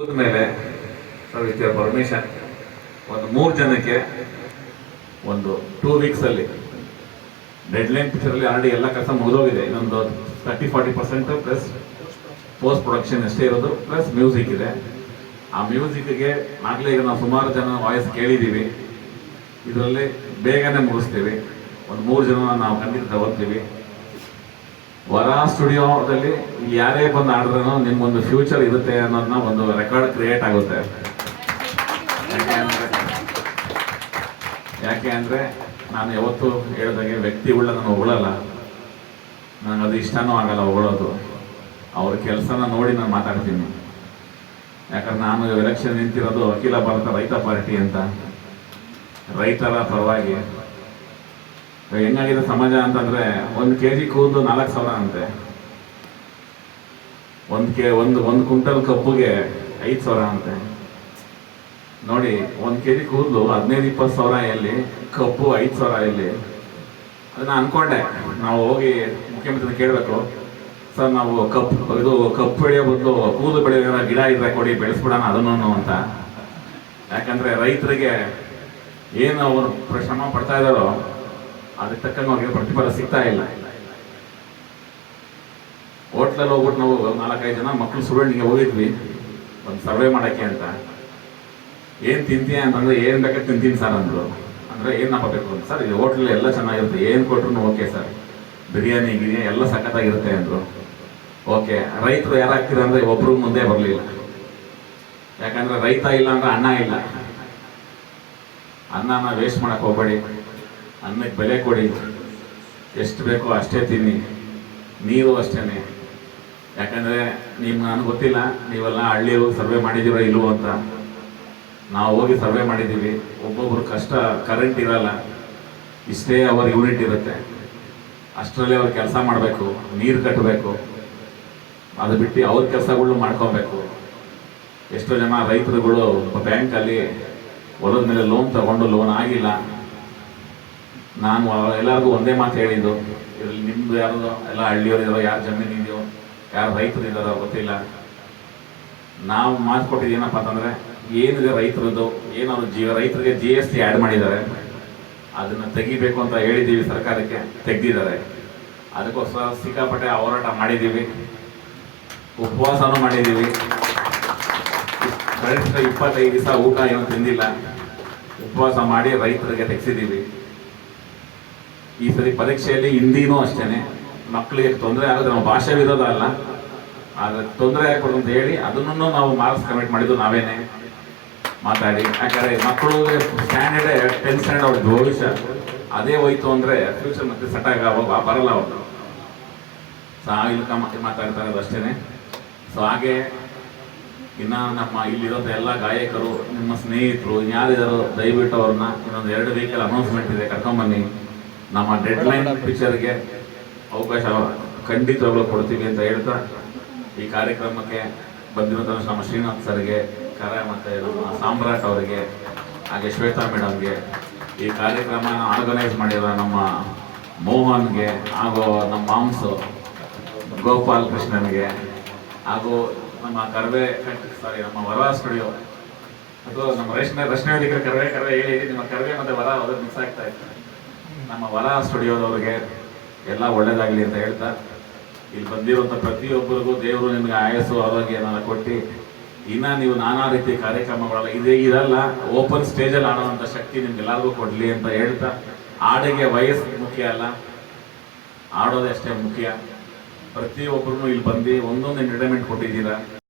ಮೇಲೆ sir with your permission ಒಂದು 3 ಜನಕ್ಕೆ ಒಂದು 2 ವೀಕ್ಸಲ್ಲಿ ಡೆಡ್ಲೈನ್ ಪಿಕ್ಚರಲ್ಲಿ ಆಲ್ರೆಡಿ ಎಲ್ಲ ಕೆಲಸ ಮುಗಿದೋಗಿದೆ. ಇನ್ನೊಂದು 30-40% ಪ್ಲಸ್ ಪೋಸ್ಟ್ ಪ್ರೊಡಕ್ಷನ್ ಅಷ್ಟೇ ಇರೋದು, ಪ್ಲಸ್ ಮ್ಯೂಸಿಕ್ ಇದೆ. ಆ ಮ್ಯೂಸಿಕ್ಗೆ ಆಗಲೇ ಈಗ ನಾವು ಸುಮಾರು ಜನ ವಾಯ್ಸ್ ಕೇಳಿದ್ದೀವಿ. ಇದರಲ್ಲಿ ಬೇಗನೆ ಮುಗಿಸ್ತೀವಿ. ಒಂದು 3 ಜನ ನಾವು ಖಂಡಿತ ತಗೋತೀವಿ. ವರ ಸ್ಟುಡಿಯೋದಲ್ಲಿ ಯಾರೇ ಬಂದು ಆಡಿದ್ರೂ ನಿಮ್ಗೊಂದು ಫ್ಯೂಚರ್ ಇರುತ್ತೆ ಅನ್ನೋದನ್ನ ಒಂದು ರೆಕಾರ್ಡ್ ಕ್ರಿಯೇಟ್ ಆಗುತ್ತೆ. ಯಾಕೆ ಅಂದರೆ ನಾನು ಯಾವತ್ತೂ ಹೇಳಿದಾಗೆ ವ್ಯಕ್ತಿಗಳನ್ನ ನಾನು ಹೊಗಳಲ್ಲ, ನನಗೆ ಅದು ಇಷ್ಟನೂ ಆಗಲ್ಲ ಹೊಗಳೋದು. ಅವ್ರ ಕೆಲಸನ ನೋಡಿ ನಾನು ಮಾತಾಡ್ತೀನಿ. ಯಾಕಂದ್ರೆ ನಾನು ಎಲೆಕ್ಷನ್ ನಿಂತಿರೋದು ಅಖಿಲ ಭಾರತ ರೈತ ಪಾರ್ಟಿ ಅಂತ, ರೈತರ ಪರವಾಗಿ. ಹೆಂಗಾಗಿದೆ ಸಮಾಜ ಅಂತಂದ್ರೆ 1 kg ಕೂದಲು 4,000 ಅಂತೆ, ಒಂದು ಕ್ವಿಂಟಲ್ ಕಬ್ಬುಗೆ 5,000 ಅಂತೆ. ನೋಡಿ, 1 kg ಕೂದಲು 15-20 ಸಾವಿರ ಎಲ್ಲಿ, ಕಬ್ಬು 5,000 ಎಲ್ಲಿ? ಅದನ್ನ ಅನ್ಕೊಂಡೆ. ನಾವು ಹೋಗಿ ಮುಖ್ಯಮಂತ್ರಿ ಕೇಳಬೇಕು, ಸರ್ ನಾವು ಕಬ್ಬು ಬೆಳೆಯೋ ಬದಲು ಕೂದಲು ಬೆಳೆಯೋ ಗಿಡ ಇದ್ರೆ ಕೊಡಿ, ಬೆಳೆಸ್ಬಿಡೋಣ ಅದನ್ನು ಅಂತ. ಯಾಕಂದ್ರೆ ರೈತರಿಗೆ ಏನು ಅವರು ಶ್ರಮ ಪಡ್ತಾ ಇದ್ದಾರೋ ಅದಕ್ಕೆ ತಕ್ಕಂಗೆ ಅವ್ರಿಗೆ ಪ್ರತಿಫಲ ಸಿಗ್ತಾ ಇಲ್ಲ. ಹೋಟ್ಲಲ್ಲಿ ಹೋಗ್ಬಿಟ್ಟು ನಾವು 4-5 ಜನ ಮಕ್ಕಳು ಸ್ಟೂಡೆಂಟ್ಗೆ ಹೋಗಿದ್ವಿ ಒಂದು ಸರ್ವೆ ಮಾಡೋಕ್ಕೆ ಅಂತ. ಏನು ತಿಂತೀಯ ಅಂತಂದ್ರೆ ಏನು ಬೇಕಾದ್ರೆ ತಿಂತೀನಿ ಸರ್ ಅಂದರು. ಅಂದರೆ ಏನಪ್ಪ ಬೇಕು ಅಂತ. ಸರ್ ಇದು ಹೋಟ್ಲಲ್ಲಿ ಎಲ್ಲ ಚೆನ್ನಾಗಿರುತ್ತೆ, ಏನು ಕೊಟ್ಟರು ಓಕೆ ಸರ್, ಬಿರಿಯಾನಿ ಗಿರಿಯಾನಿ ಎಲ್ಲ ಸಖತ್ತಾಗಿರುತ್ತೆ ಅಂದರು. ಓಕೆ, ರೈತರು ಯಾರಾಗ್ತೀರ ಅಂದರೆ ಒಬ್ಬರು ಮುಂದೆ ಬರಲಿಲ್ಲ. ಯಾಕಂದರೆ ರೈತ ಇಲ್ಲ ಅಂದರೆ ಅನ್ನ ಇಲ್ಲ. ಅನ್ನನ ವೇಸ್ಟ್ ಮಾಡೋಕ್ಕೆ ಹೋಗಬೇಡಿ, ಅನ್ನಕ್ಕೆ ಬೆಲೆ ಕೊಡಿ, ಎಷ್ಟು ಬೇಕೋ ಅಷ್ಟೇ ತಿನ್ನಿ, ನೀರು ಅಷ್ಟೇ. ಯಾಕಂದರೆ ನನಗೆ ಗೊತ್ತಿಲ್ಲ ನೀವೆಲ್ಲ ಹಳ್ಳಿಯವರು ಸರ್ವೆ ಮಾಡಿದ್ದೀರೋ ಇಲ್ವೋ ಅಂತ. ನಾವು ಹೋಗಿ ಸರ್ವೆ ಮಾಡಿದ್ದೀವಿ. ಒಬ್ಬೊಬ್ರು ಕಷ್ಟ, ಕರೆಂಟ್ ಇರಲ್ಲ, ಇಷ್ಟೇ ಅವರ್ ಯೂನಿಟ್ ಇರುತ್ತೆ, ಅಷ್ಟರಲ್ಲಿ ಅವ್ರು ಕೆಲಸ ಮಾಡಬೇಕು, ನೀರು ಕಟ್ಟಬೇಕು, ಅದು ಬಿಟ್ಟು ಅವ್ರ ಕೆಲಸಗಳು ಮಾಡ್ಕೊಬೇಕು. ಎಷ್ಟೋ ಜನ ರೈತರುಗಳು ಬ್ಯಾಂಕಲ್ಲಿ ಹೊಲದ ಮೇಲೆ ಲೋನ್ ತಗೊಂಡು ಲೋನ್ ಆಗಿಲ್ಲ. ನಾನು ಎಲ್ಲರಿಗೂ ಒಂದೇ ಮಾತು ಹೇಳಿದ್ದು, ಇದರಲ್ಲಿ ನಿಮ್ಮದು ಯಾರು ಎಲ್ಲ ಹಳ್ಳಿಯವರು ಇದ್ದಾರೋ, ಯಾರು ಜಮೀನು ಇದೆಯೋ, ಯಾರು ರೈತರು ಇದ್ದಾರೋ ಗೊತ್ತಿಲ್ಲ. ನಾವು ಮಾತು ಕೊಟ್ಟಿದ್ದು ಏನಪ್ಪ ಅಂತಂದರೆ, ಏನಿದೆ ರೈತರದ್ದು, ಏನಾದ್ರು ರೈತರಿಗೆ GST ಆ್ಯಡ್ ಮಾಡಿದ್ದಾರೆ, ಅದನ್ನು ತೆಗಿಬೇಕು ಅಂತ ಹೇಳಿದ್ದೀವಿ ಸರ್ಕಾರಕ್ಕೆ, ತೆಗೆದಿದ್ದಾರೆ. ಅದಕ್ಕೋಸ್ಕರ ಸಿಕ್ಕಾಪಟ್ಟೆ ಹೋರಾಟ ಮಾಡಿದ್ದೀವಿ, ಉಪವಾಸನೂ ಮಾಡಿದ್ದೀವಿ. ಕರೆಕ್ಟ್ 25 ದಿವಸ ಊಟ ಏನೂ ತಿಂದಿಲ್ಲ, ಉಪವಾಸ ಮಾಡಿ ರೈತರಿಗೆ ತೆಗೆಸಿದ್ದೀವಿ. ಈ ಸರಿ ಪರೀಕ್ಷೆಯಲ್ಲಿ ಹಿಂದಿನೂ ಅಷ್ಟೇ, ಮಕ್ಕಳಿಗೆ ತೊಂದರೆ ಆಗೋದು ನಾವು ಭಾಷೆ ವಿರೋಧ ಅಲ್ಲ, ಆದರೆ ತೊಂದರೆ ಆಗ್ಬಾರ್ದು ಅಂತ ಹೇಳಿ ಅದನ್ನು ನಾವು ಮಾರ್ಕ್ಸ್ ಕಮಿಟ್ ಮಾಡಿದ್ದು ನಾವೇನೆ ಮಾತಾಡಿ. ಯಾಕಂದರೆ ಮಕ್ಕಳಿಗೆ ಸ್ಟ್ಯಾಂಡರ್ಡ್ 10th ಸ್ಟ್ಯಾಂಡರ್ಡ್ ಅವ್ರಿಗೆ ಭವಿಷ್ಯ ಅದೇ ಹೋಯ್ತು ಅಂದರೆ ಫ್ಯೂಚರ್ ಮತ್ತೆ ಸೆಟ್ ಬರಲ್ಲ ಅವರು. ಸೊ ಇಲ್ಲಿ ಮಾತಾಡ್ತಾ ಇರೋದು ಅಷ್ಟೇ. ಸೊ ಹಾಗೆ ಇನ್ನು ನಮ್ಮ ಇಲ್ಲಿರೋದು ಎಲ್ಲ ಗಾಯಕರು, ನಿಮ್ಮ ಸ್ನೇಹಿತರು ಯಾರಿದ್ದಾರೋ ದಯವಿಟ್ಟು ಅವ್ರನ್ನ ಇನ್ನೊಂದು 2 ವೀಕಲ್ಲಿ ಅನೌನ್ಸ್ಮೆಂಟ್ ಇದೆ, ಕರ್ಕೊಂಬನ್ನಿ. ನಮ್ಮ ಡೆಡ್ಲೈನ್ ಪಿಕ್ಚರ್ಗೆ ಅವಕಾಶ ಖಂಡಿತವಾಗ್ಲೂ ಕೊಡ್ತೀವಿ ಅಂತ ಹೇಳ್ತಾ, ಈ ಕಾರ್ಯಕ್ರಮಕ್ಕೆ ಬಂದಿರೋದು ನಮ್ಮ ಶ್ರೀನಾಥ್ ಸರ್ಗೆ, ಮತ್ತು ನಮ್ಮ ಸಾಮ್ರಾಟ್ ಅವರಿಗೆ, ಹಾಗೆ ಶ್ವೇತಾ ಮೇಡಮ್ಗೆ, ಈ ಕಾರ್ಯಕ್ರಮ ಆರ್ಗನೈಸ್ ಮಾಡಿರೋ ನಮ್ಮ ಮೋಹನ್ಗೆ, ಹಾಗೂ ನಮ್ಮ ಮಾಂಸು ಗೋಪಾಲ್ ಕೃಷ್ಣನ್ಗೆ, ಹಾಗೂ ನಮ್ಮ ನಮ್ಮ ವರ ಸ್ಟುಡಿಯೋ, ಅದು ನಮ್ಮ ರಶ್ಮಿಯವರಿಗೆ ಕರ್ವೆ ಹೇಳಿ, ನಿಮ್ಮ ಕರ್ವೆ ಮತ್ತು ವರ ಅದ್ರ ಮಿಕ್ಸ್ ಆಗ್ತಾ ಇತ್ತು. ನಮ್ಮ ವರ ಸ್ಟುಡಿಯೋದವ್ರಿಗೆ ಎಲ್ಲ ಒಳ್ಳೇದಾಗಲಿ ಅಂತ ಹೇಳ್ತಾ, ಇಲ್ಲಿ ಬಂದಿರುವಂಥ ಪ್ರತಿಯೊಬ್ಬರಿಗೂ ದೇವರು ನಿಮಗೆ ಆಯಸ್ಸು ಆರೋಗ್ಯನ ಕೊಟ್ಟು ಇನ್ನು ನೀವು ನಾನಾ ರೀತಿ ಕಾರ್ಯಕ್ರಮಗಳೆಲ್ಲ ಇದೆಲ್ಲ ಓಪನ್ ಸ್ಟೇಜಲ್ಲಿ ಆಡೋವಂಥ ಶಕ್ತಿ ನಿಮ್ಗೆಲ್ಲರಿಗೂ ಕೊಡಲಿ ಅಂತ ಹೇಳ್ತಾ, ಹಾಡಿಗೆ ವಯಸ್ಸು ಮುಖ್ಯ ಅಲ್ಲ, ಆಡೋದೇ ಅಷ್ಟೇ ಮುಖ್ಯ. ಪ್ರತಿಯೊಬ್ಬರೂ ಇಲ್ಲಿ ಬಂದು ಒಂದೊಂದು ಎಂಟರ್ಟೈನ್ಮೆಂಟ್ ಕೊಟ್ಟಿದ್ದೀರಾ.